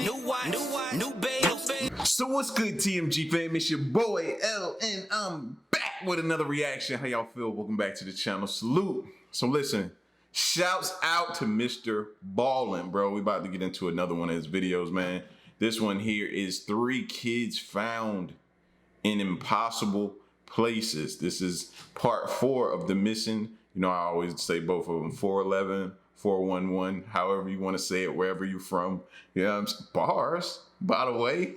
new watch, new bells. So what's good, TMG fam? It's your boy L, and I'm back with another reaction. How y'all feel? Welcome back to the channel. Salute. So listen, shouts out to Mr. Ballin, bro. We about to get into another one of his videos, man. This one here is 3 kids found in impossible places. This is part 4 of the missing. You know, I always say both of them, 411, 411, however you want to say it, wherever you're from. Yeah, bars, by the way.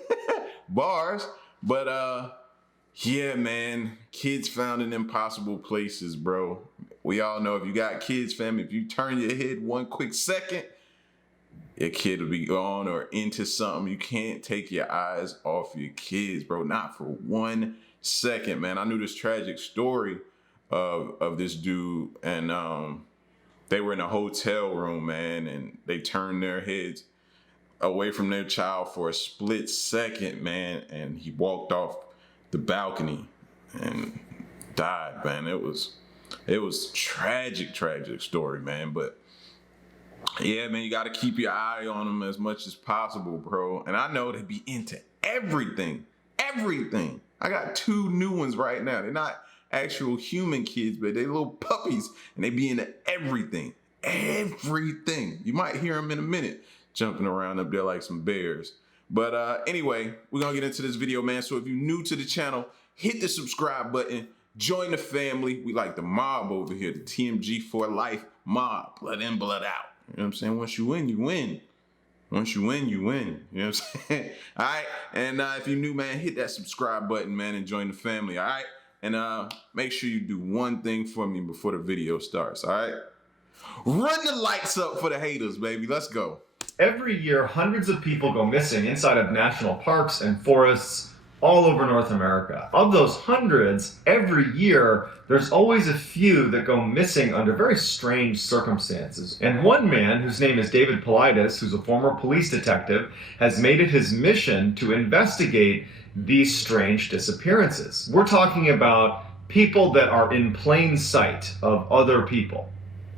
Bars. But yeah, man, kids found in impossible places, bro. We all know if you got kids, fam, if you turn your head one quick second, your kid will be gone or into something. You can't take your eyes off your kids, bro. Not for 1 second, man. I knew this tragic story of this dude, and they were in a hotel room, man, and they turned their heads away from their child for a split second, man, and he walked off the balcony and died, man. It was tragic story, man. But yeah, man, you got to keep your eye on them as much as possible, bro. And I know they be into everything. I got 2 new ones right now. They're not actual human kids, but they little puppies, and they be into everything. You might hear them in a minute jumping around up there like some bears. But anyway, we're gonna get into this video, man. So if you're new to the channel, hit the subscribe button, join the family. We like the mob over here, the TMG for life mob, blood in, blood out. You know what I'm saying? Once you win, you win. Once you win, you win. You know what I'm saying? All right, and if you're new, man, hit that subscribe button, man, and join the family, all right? And make sure you do one thing for me before the video starts, all right? Run the lights up for the haters, baby. Let's go. Every year, hundreds of people go missing inside of national parks and forests all over North America. Of those hundreds, every year, there's always a few that go missing under very strange circumstances. And one man, whose name is David Paulides, who's a former police detective, has made it his mission to investigate these strange disappearances. We're talking about people that are in plain sight of other people,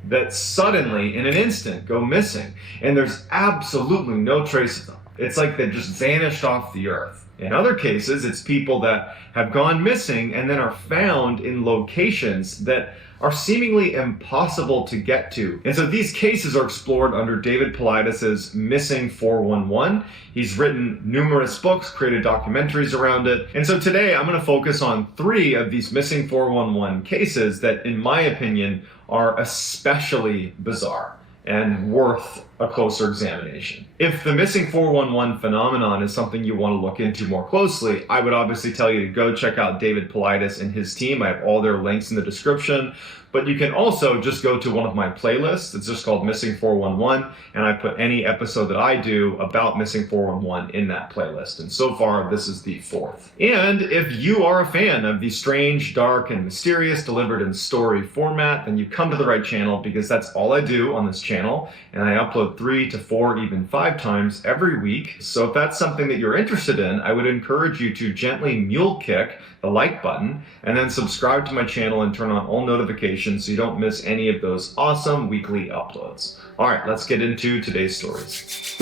that suddenly, in an instant, go missing, and there's absolutely no trace of them. It's like they just vanished off the earth. In other cases, it's people that have gone missing and then are found in locations that are seemingly impossible to get to. And so these cases are explored under David Paulides' Missing 411. He's written numerous books, created documentaries around it. And so today I'm going to focus on 3 of these Missing 411 cases that, in my opinion, are especially bizarre and worth a closer examination. If the Missing 411 phenomenon is something you want to look into more closely, I would obviously tell you to go check out David Paulides and his team. I have all their links in the description. But you can also just go to one of my playlists. It's just called Missing 411, and I put any episode that I do about Missing 411 in that playlist. And so far, this is the 4th. And if you are a fan of the strange, dark, and mysterious delivered in story format, then you come to the right channel, because that's all I do on this channel. And I upload 3 to 4, even 5 times every week. So if that's something that you're interested in, I would encourage you to gently mule kick the like button, and then subscribe to my channel and turn on all notifications so you don't miss any of those awesome weekly uploads. All right, let's get into today's stories.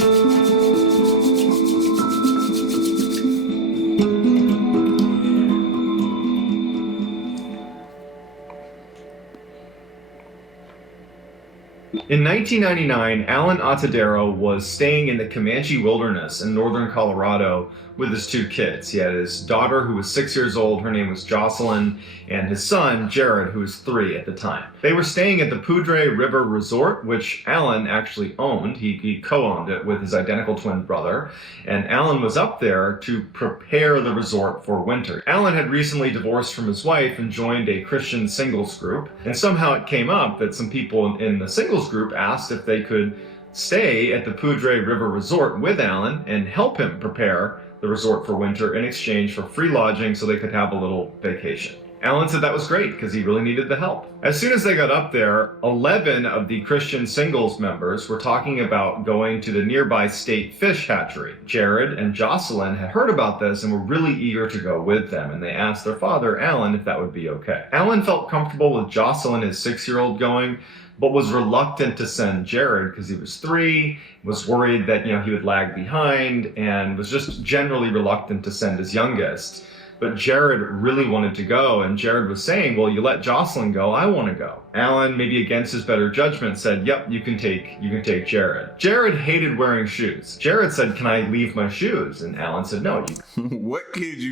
In 1999, Alan Atadero was staying in the Comanche Wilderness in northern Colorado with his 2 kids. He had his daughter, who was 6 years old, her name was Jocelyn, and his son, Jared, who was 3 at the time. They were staying at the Poudre River Resort, which Alan actually owned. He co-owned it with his identical twin brother, and Alan was up there to prepare the resort for winter. Alan had recently divorced from his wife and joined a Christian singles group, and somehow it came up that some people in the singles group asked if they could stay at the Poudre River Resort with Alan and help him prepare the resort for winter in exchange for free lodging so they could have a little vacation. Alan said that was great because he really needed the help. As soon as they got up there, 11 of the Christian Singles members were talking about going to the nearby state fish hatchery. Jared and Jocelyn had heard about this and were really eager to go with them, and they asked their father, Alan, if that would be okay. Alan felt comfortable with Jocelyn, his 6-year-old, going, but was reluctant to send Jared because he was 3, was worried that he would lag behind, and was just generally reluctant to send his youngest. But Jared really wanted to go, and Jared was saying, well, you let Jocelyn go, I want to go. Alan, maybe against his better judgment, said, yep, you can take Jared. Jared hated wearing shoes. Jared said, can I leave my shoes? And Alan said, no. What kid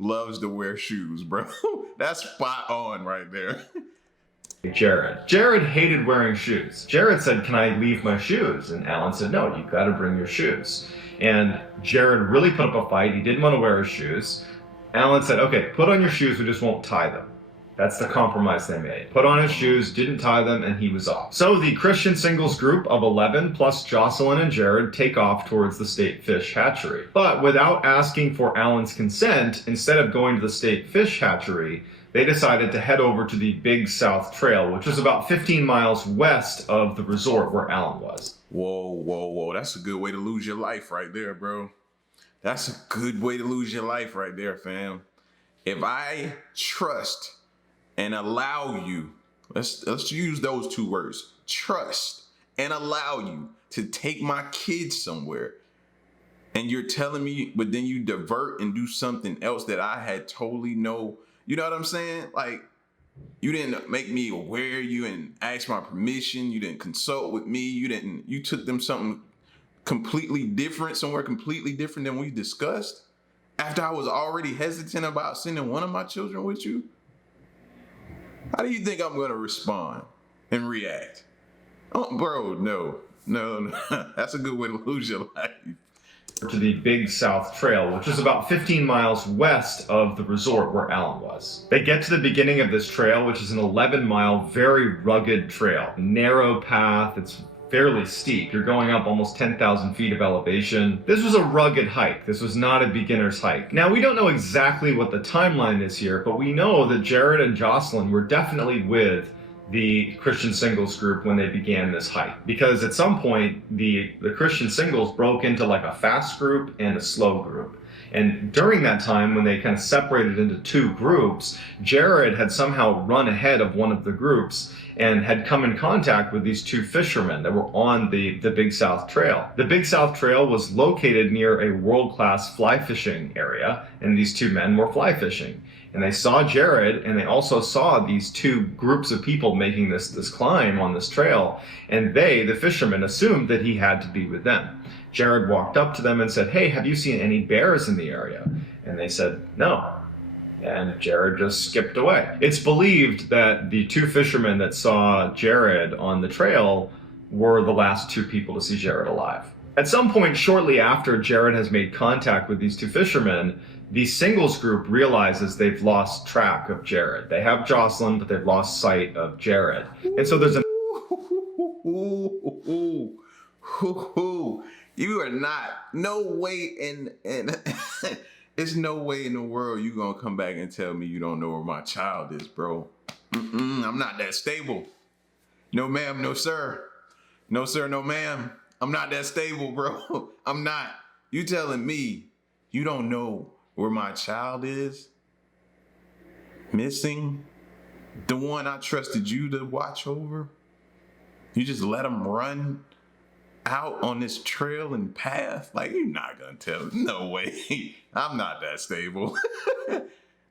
loves to wear shoes, bro? That's spot on right there. Jared hated wearing shoes. Jared said, can I leave my shoes? And Alan said, no, you've got to bring your shoes. And Jared really put up a fight. He didn't want to wear his shoes. Alan said, okay, put on your shoes, we just won't tie them. That's the compromise they made. Put on his shoes, didn't tie them, and he was off. So the Christian Singles group of 11 plus Jocelyn and Jared take off towards the state fish hatchery. But without asking for Alan's consent, instead of going to the state fish hatchery, they decided to head over to the Big South Trail, which was about 15 miles west of the resort where Alan was. Whoa. That's a good way to lose your life right there, bro. That's a good way to lose your life right there, fam. If I trust and allow you, let's use those 2 words, trust and allow you to take my kids somewhere, and you're telling me, but then you divert and do something else that I had totally you know what I'm saying? Like, you didn't make me aware, you didn't ask my permission, you didn't consult with me, you took them somewhere completely different than we discussed, after I was already hesitant about sending one of my children with you. How do you think I'm going to respond and react? Oh, bro, no. That's a good way to lose your life. To the Big South Trail, which is about 15 miles west of the resort where Alan was. They get to the beginning of this trail, which is an 11-mile, very rugged trail. Narrow path, it's fairly steep. You're going up almost 10,000 feet of elevation. This was a rugged hike. This was not a beginner's hike. Now, we don't know exactly what the timeline is here, but we know that Jared and Jocelyn were definitely with the Christian Singles group when they began this hike. Because at some point, the Christian Singles broke into like a fast group and a slow group. And during that time, when they kind of separated into 2 groups, Jared had somehow run ahead of one of the groups and had come in contact with these 2 fishermen that were on the Big South Trail. The Big South Trail was located near a world-class fly fishing area, and these 2 men were fly fishing. And they saw Jared, and they also saw these 2 groups of people making this climb on this trail, and they, the fishermen, assumed that he had to be with them. Jared walked up to them and said, hey, have you seen any bears in the area? And they said, no. And Jared just skipped away. It's believed that the 2 fishermen that saw Jared on the trail were the last 2 people to see Jared alive. At some point shortly after Jared has made contact with these 2 fishermen, the Singles group realizes they've lost track of Jared. They have Jocelyn, but they've lost sight of Jared. And so there's You are not, no way in there's no way in the world you gonna come back and tell me you don't know where my child is, bro. I'm not that stable. No ma'am, no sir. No sir, no ma'am. I'm not that stable, bro. I'm not. You telling me you don't know where my child is? Missing? The one I trusted you to watch over? You just let him run out on this trail and path? Like, you're not gonna tell me. No way. I'm not that stable.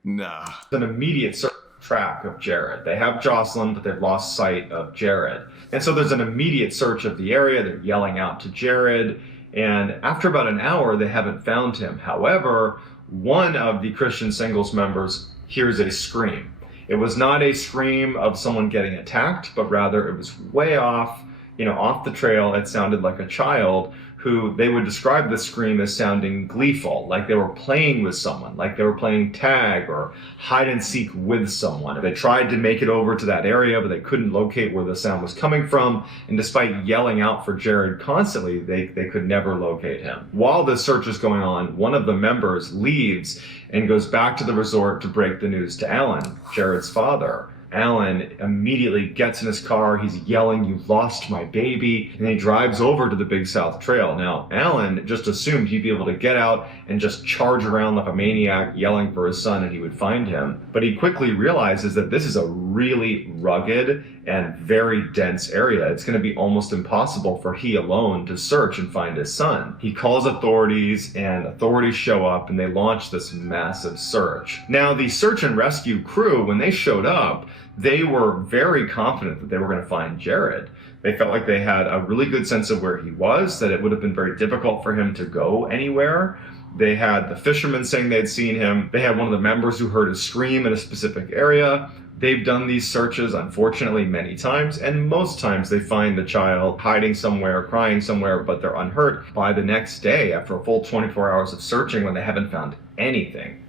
Nah. An immediate track of Jared. They have Jocelyn, but they've lost sight of Jared. And so there's an immediate search of the area. They're yelling out to Jared. And after about an hour, they haven't found him. However, one of the Christian Singles members hears a scream. It was not a scream of someone getting attacked, but rather it was way off. off the trail, it sounded like a child who they would describe the scream as sounding gleeful, like they were playing with someone, like they were playing tag or hide and seek with someone. They tried to make it over to that area, but they couldn't locate where the sound was coming from. And despite yelling out for Jared constantly, they could never locate him. While this search is going on, one of the members leaves and goes back to the resort to break the news to Alan, Jared's father. Alan immediately gets in his car. He's yelling, "You lost my baby." And he drives over to the Big South Trail. Now, Alan just assumed he'd be able to get out and just charge around like a maniac, yelling for his son, and he would find him. But he quickly realizes that this is a really rugged and very dense area. It's going to be almost impossible for he alone to search and find his son. He calls authorities, and authorities show up, and they launch this massive search. Now, the search and rescue crew, when they showed up, they were very confident that they were going to find Jared. They felt like they had a really good sense of where he was, that it would have been very difficult for him to go anywhere. They had the fishermen saying they'd seen him. They had one of the members who heard a scream in a specific area. They've done these searches, unfortunately, many times, and most times they find the child hiding somewhere, crying somewhere, but they're unhurt. By the next day, after a full 24 hours of searching, when they haven't found anything,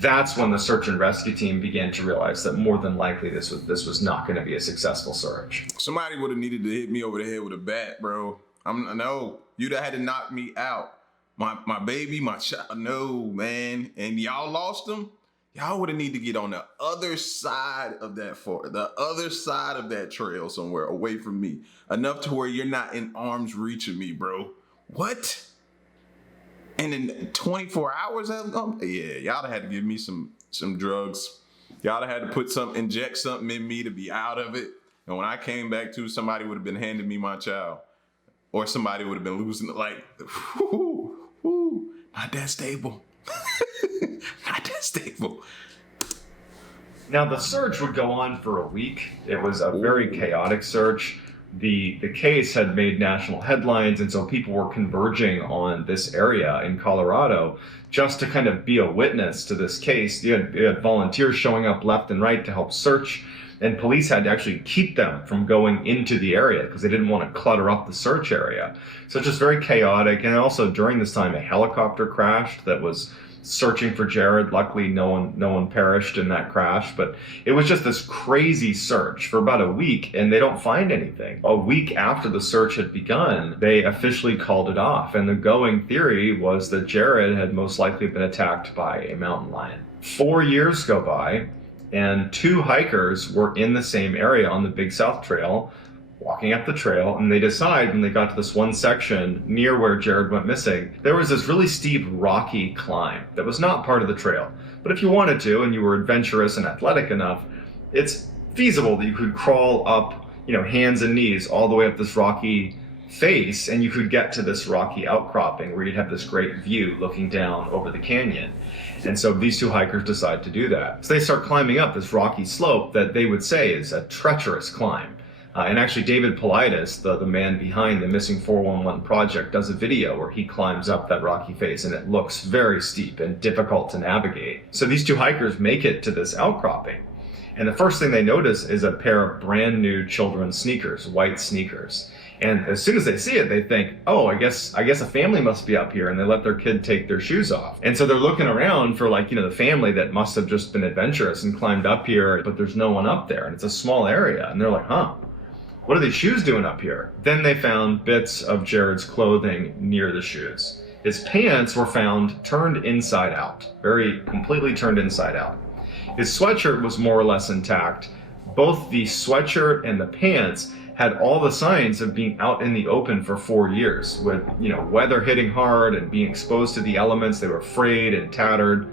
that's when the search and rescue team began to realize that more than likely this was not going to be a successful search. Somebody would have needed to hit me over the head with a bat, bro. No, you'd have had to knock me out. My baby, my child, no, man. And y'all lost them. Y'all would have needed to get on the other side of that the other side of that trail somewhere away from me. Enough to where you're not in arm's reach of me, bro. What? And in 24 hours, yeah, y'all had to give me some drugs. Y'all had to inject something in me to be out of it. And when I came back to, somebody would have been handing me my child, or somebody would have been losing it. Like, not that stable. Not that stable. Now, the search would go on for a week. It was a very chaotic search. The case had made national headlines, and so people were converging on this area in Colorado just to kind of be a witness to this case. You had volunteers showing up left and right to help search, and police had to actually keep them from going into the area because they didn't want to clutter up the search area. So it's just very chaotic. And also during this time, a helicopter crashed that was searching for Jared. Luckily, no one perished in that crash, but it was just this crazy search for about a week, and they don't find anything. A week after the search had begun, they officially called it off, and the going theory was that Jared had most likely been attacked by a mountain lion. 4 years go by, and 2 hikers were in the same area on the Big South Trail, walking up the trail, and they decide when they got to this one section near where Jared went missing, there was this really steep, rocky climb that was not part of the trail. But if you wanted to, and you were adventurous and athletic enough, it's feasible that you could crawl up, hands and knees all the way up this rocky face, and you could get to this rocky outcropping where you'd have this great view looking down over the canyon. And so these 2 hikers decide to do that. So they start climbing up this rocky slope that they would say is a treacherous climb. And actually, David Paulides, the man behind the Missing 411 project, does a video where he climbs up that rocky face, and it looks very steep and difficult to navigate. So these 2 hikers make it to this outcropping, and the first thing they notice is a pair of brand new children's sneakers, white sneakers. And as soon as they see it, they think, oh, I guess a family must be up here, and they let their kid take their shoes off. And so they're looking around for the family that must have just been adventurous and climbed up here, but there's no one up there, and it's a small area. And they're like, what are these shoes doing up here? Then they found bits of Jared's clothing near the shoes. His pants were found turned inside out, completely turned inside out. His sweatshirt was more or less intact. Both the sweatshirt and the pants had all the signs of being out in the open for 4 years, with weather hitting hard and being exposed to the elements. They were frayed and tattered.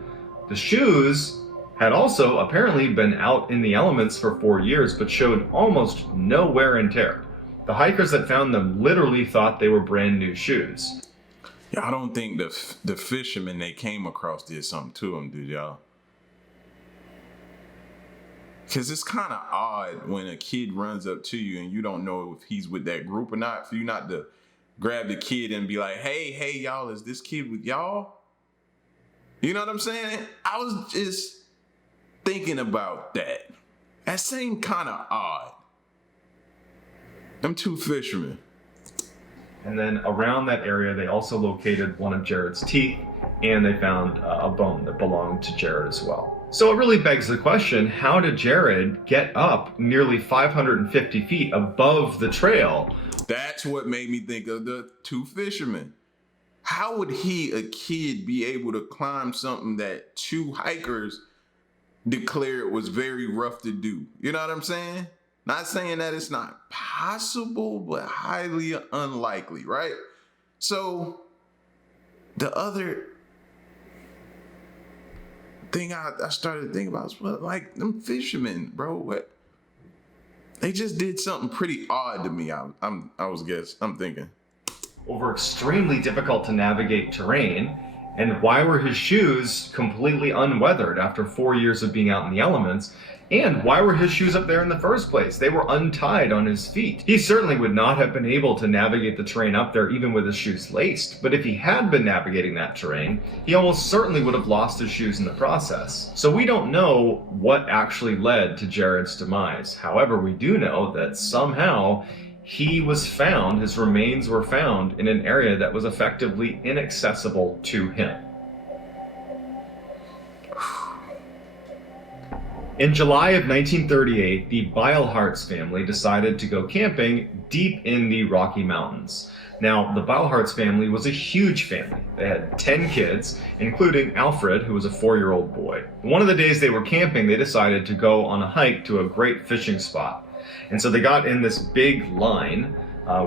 The shoes had also apparently been out in the elements for 4 years, but showed almost no wear and tear. The hikers that found them literally thought they were brand new shoes. Yeah, I don't think the fishermen they came across did something to them, did y'all? Because it's kind of odd when a kid runs up to you and you don't know if he's with that group or not, for you not to grab the kid and be like, hey, y'all, is this kid with y'all? You know what I'm saying? I was just thinking about that. That seemed kind of odd. Them two fishermen. And then around that area, they also located one of Jared's teeth, and they found a bone that belonged to Jared as well. So it really begs the question, how did Jared get up nearly 550 feet above the trail? That's what made me think of the two fishermen. How would he, a kid, be able to climb something that two hikers declared was very rough to do? You know what I'm saying? Not saying that it's not possible, but highly unlikely, right? So the other thing I started thinking about is, well, like, them fishermen, bro, what? They just did something pretty odd to me. I'm thinking. Over extremely difficult to navigate terrain. And why were his shoes completely unweathered after 4 years of being out in the elements? And why were his shoes up there in the first place? They were untied on his feet. He certainly would not have been able to navigate the terrain up there even with his shoes laced. But if he had been navigating that terrain, he almost certainly would have lost his shoes in the process. So we don't know what actually led to Jared's demise. However, we do know that somehow he was found, his remains were found in an area that was effectively inaccessible to him. In July of 1938, the Beilharz family decided to go camping deep in the Rocky Mountains. Now, the Beilharz family was a huge family. They had 10 kids, including Alfred, who was a 4-year-old boy. One of the days they were camping, they decided to go on a hike to a great fishing spot. And so they got in this big line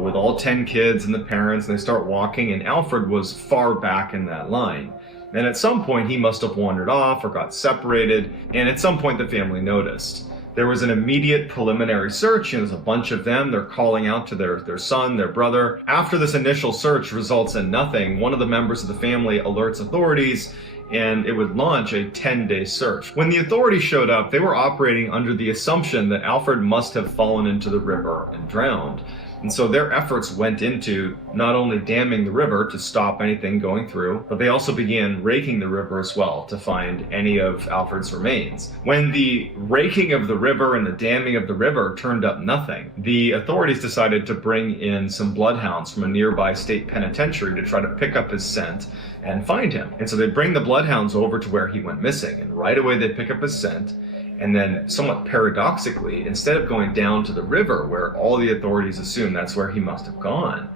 with all 10 kids and the parents, and they start walking, and Alfred was far back in that line. And at some point he must have wandered off or got separated, and at some point the family noticed. There was an immediate preliminary search, and there's a bunch of them. They're calling out to their son, their brother. After this initial search results in nothing, one of the members of the family alerts authorities, and it would launch a 10-day search. When the authorities showed up, they were operating under the assumption that Alfred must have fallen into the river and drowned. And so their efforts went into not only damming the river to stop anything going through, but they also began raking the river as well to find any of Alfred's remains. When the raking of the river and the damming of the river turned up nothing, the authorities decided to bring in some bloodhounds from a nearby state penitentiary to try to pick up his scent and find him. And so they bring the bloodhounds over to where he went missing, and right away they pick up his scent. And then, somewhat paradoxically, instead of going down to the river where all the authorities assume that's where he must have gone,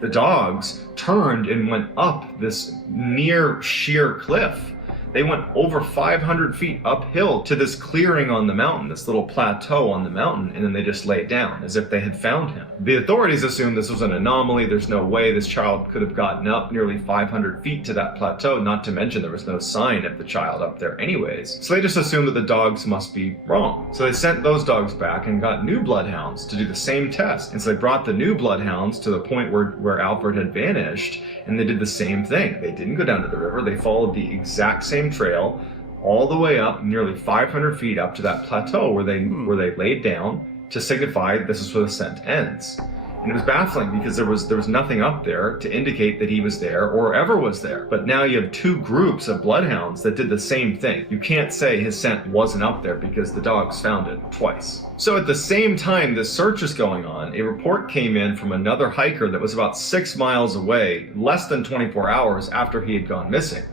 the dogs turned and went up this near sheer cliff. They went over 500 feet uphill to this clearing on the mountain, this little plateau on the mountain, and then they just lay down as if they had found him. The authorities assumed this was an anomaly. There's no way this child could have gotten up nearly 500 feet to that plateau, not to mention there was no sign of the child up there anyways. So they just assumed that the dogs must be wrong. So they sent those dogs back and got new bloodhounds to do the same test. And so they brought the new bloodhounds to the point where Alfred had vanished, and they did the same thing. They didn't go down to the river. They followed the exact same trail all the way up, nearly 500 feet up to that plateau where they laid down to signify this is where the scent ends. And it was baffling because there was nothing up there to indicate that he was there or ever was there. But now you have two groups of bloodhounds that did the same thing. You can't say his scent wasn't up there because the dogs found it twice. So at the same time this search is going on, a report came in from another hiker that was about 6 miles away, less than 24 hours after he had gone missing.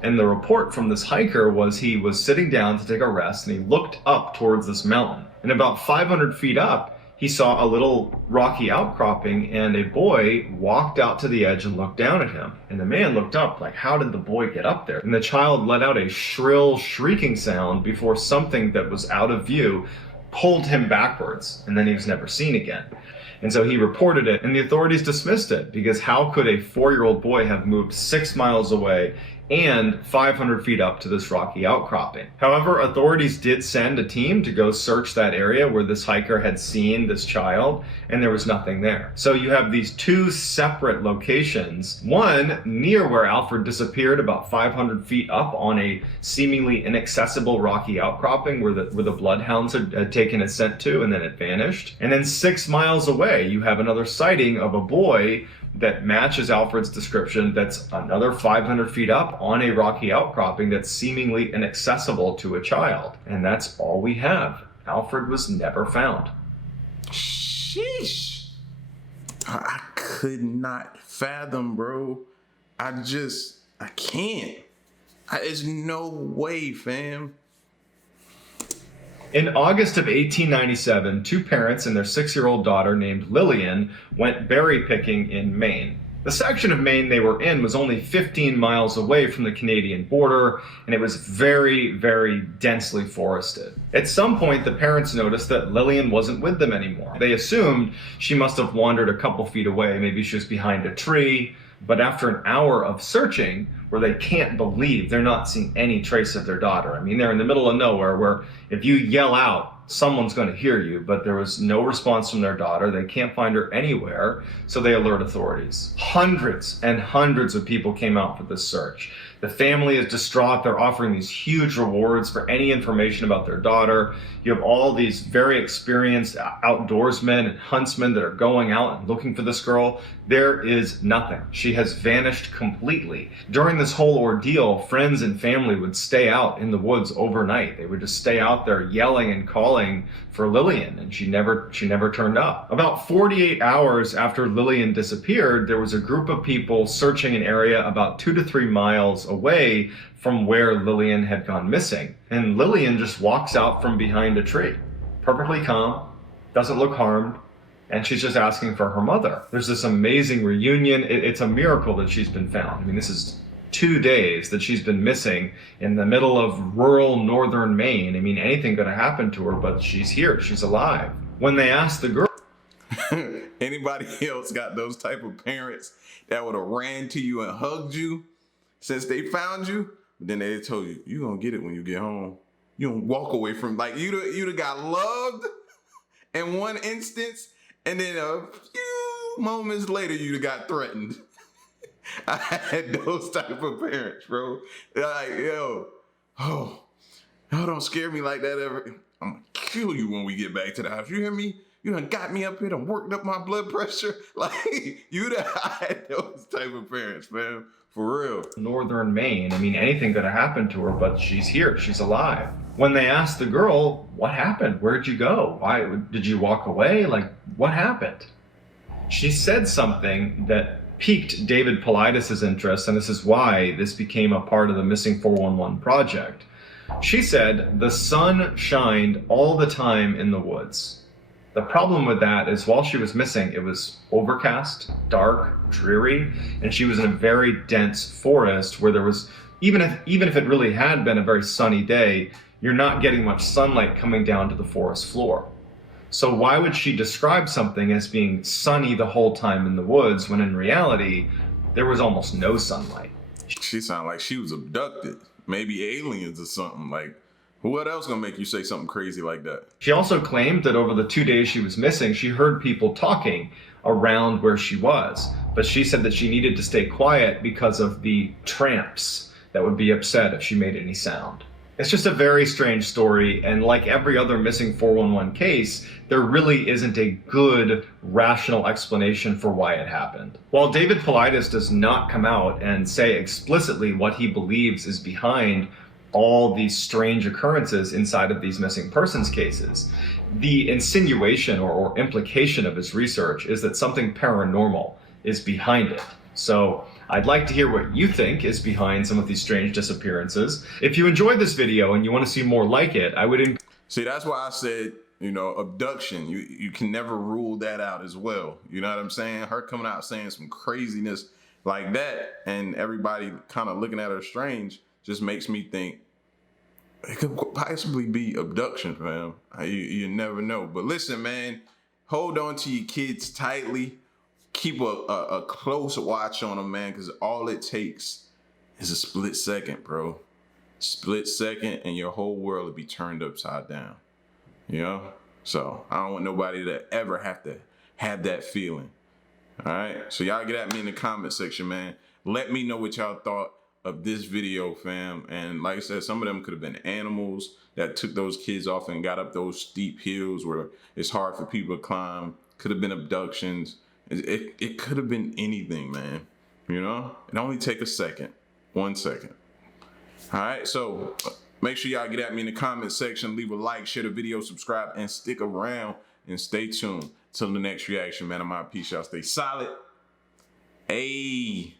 And the report from this hiker was he was sitting down to take a rest, and he looked up towards this mountain. And about 500 feet up, he saw a little rocky outcropping, and a boy walked out to the edge and looked down at him. And the man looked up like, how did the boy get up there? And the child let out a shrill shrieking sound before something that was out of view pulled him backwards, and then he was never seen again. And so he reported it, and the authorities dismissed it, because how could a 4-year-old boy have moved 6 miles away and 500 feet up to this rocky outcropping? However, authorities did send a team to go search that area where this hiker had seen this child, and there was nothing there. So you have these two separate locations, one near where Alfred disappeared about 500 feet up on a seemingly inaccessible rocky outcropping where the bloodhounds had taken a scent to, and then it vanished. And then 6 miles away, you have another sighting of a boy that matches Alfred's description that's another 500 feet up on a rocky outcropping that's seemingly inaccessible to a child. And that's all we have. Alfred was never found. Sheesh. I could not fathom, bro. I can't. There's no way, fam. In August of 1897, two parents and their 6-year-old daughter named Lillian went berry picking in Maine. The section of Maine they were in was only 15 miles away from the Canadian border, and it was very, very densely forested. At some point, the parents noticed that Lillian wasn't with them anymore. They assumed she must have wandered a couple feet away, maybe she was behind a tree, but after an hour of searching, where they can't believe they're not seeing any trace of their daughter. I mean, they're in the middle of nowhere where if you yell out, someone's going to hear you, but there was no response from their daughter. They can't find her anywhere, so they alert authorities. Hundreds and hundreds of people came out for this search. The family is distraught. They're offering these huge rewards for any information about their daughter. You have all these very experienced outdoorsmen and huntsmen that are going out and looking for this girl. There is nothing. She has vanished completely. During this whole ordeal, friends and family would stay out in the woods overnight. They would just stay out there yelling and calling for Lillian, and she never turned up. About 48 hours after Lillian disappeared, there was a group of people searching an area about 2 to 3 miles away from where Lillian had gone missing. And Lillian just walks out from behind a tree, perfectly calm, doesn't look harmed, and she's just asking for her mother. There's this amazing reunion. It's a miracle that she's been found. I mean, this is 2 days that she's been missing in the middle of rural northern Maine. I mean, anything could have happened to her, but she's here, she's alive. When they asked the girl, anybody else got those type of parents that would have ran to you and hugged you since they found you? But then they told you, you're going to get it when you get home. You don't walk away from, like, you'd have got loved in one instance, and then a few moments later, you'd have got threatened. I had those type of parents, bro. They're like, yo, don't scare me like that ever. I'm going to kill you when we get back to the house. You hear me? You done got me up here, done worked up my blood pressure. Like, I had those type of parents, man. For real. Northern Maine, I mean, anything could have happened to her, but she's here, she's alive. When they asked the girl, what happened? Where'd you go? Why did you walk away? Like, what happened? She said something that piqued David Paulides' interest, and this is why this became a part of the Missing 411 project. She said, the sun shined all the time in the woods. The problem with that is while she was missing, it was overcast, dark, dreary, and she was in a very dense forest where there was, even if it really had been a very sunny day, you're not getting much sunlight coming down to the forest floor. So why would she describe something as being sunny the whole time in the woods when in reality, there was almost no sunlight? She sounded like she was abducted. Maybe aliens or something. Like, what else gonna make you say something crazy like that? She also claimed that over the 2 days she was missing, she heard people talking around where she was. But she said that she needed to stay quiet because of the tramps that would be upset if she made any sound. It's just a very strange story, and like every other missing 411 case, there really isn't a good, rational explanation for why it happened. While David Paulides does not come out and say explicitly what he believes is behind all these strange occurrences inside of these missing persons cases, the insinuation or implication of his research is that something paranormal is behind it. So I'd like to hear what you think is behind some of these strange disappearances. If you enjoyed this video and you want to see more like it, I would see, that's why I said, abduction. You can never rule that out as well. You know what I'm saying? Her coming out saying some craziness like that and everybody kind of looking at her strange just makes me think it could possibly be abduction, fam. You never know. But listen, man, hold on to your kids tightly. Keep a close watch on them, man, because all it takes is a split second, bro. Split second, and your whole world will be turned upside down. You know? So I don't want nobody to ever have to have that feeling. All right? So y'all get at me in the comment section, man. Let me know what y'all thought of this video, fam. And like I said, some of them could have been animals that took those kids off and got up those steep hills where it's hard for people to climb. Could have been abductions. It could have been anything, man. You know? It only take a second. 1 second. All right, so make sure y'all get at me in the comment section. Leave a like, share the video, subscribe, and stick around. and stay tuned. Till the next reaction, man. I'm out. Peace, y'all. Stay solid. Hey.